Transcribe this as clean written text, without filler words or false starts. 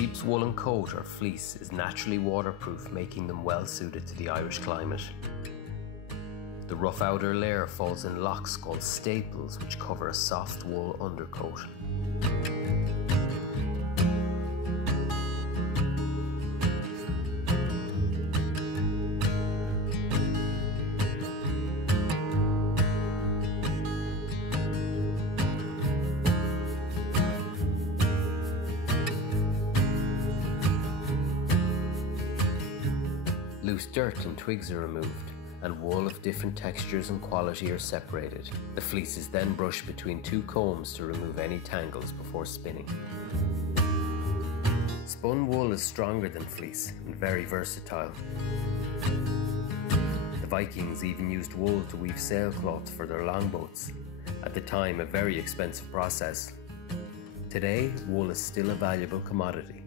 sheep's woolen coat or fleece is naturally waterproof, making them well suited to the Irish climate. The rough outer layer falls in locks called staples, which cover a soft wool undercoat. Loose dirt and twigs are removed, and wool of different textures and quality are separated. The fleece is then brushed between two combs to remove any tangles before spinning. Spun wool is stronger than fleece and very versatile. The Vikings even used wool to weave sailcloth for their longboats, at the time a very expensive process. Today, wool is still a valuable commodity.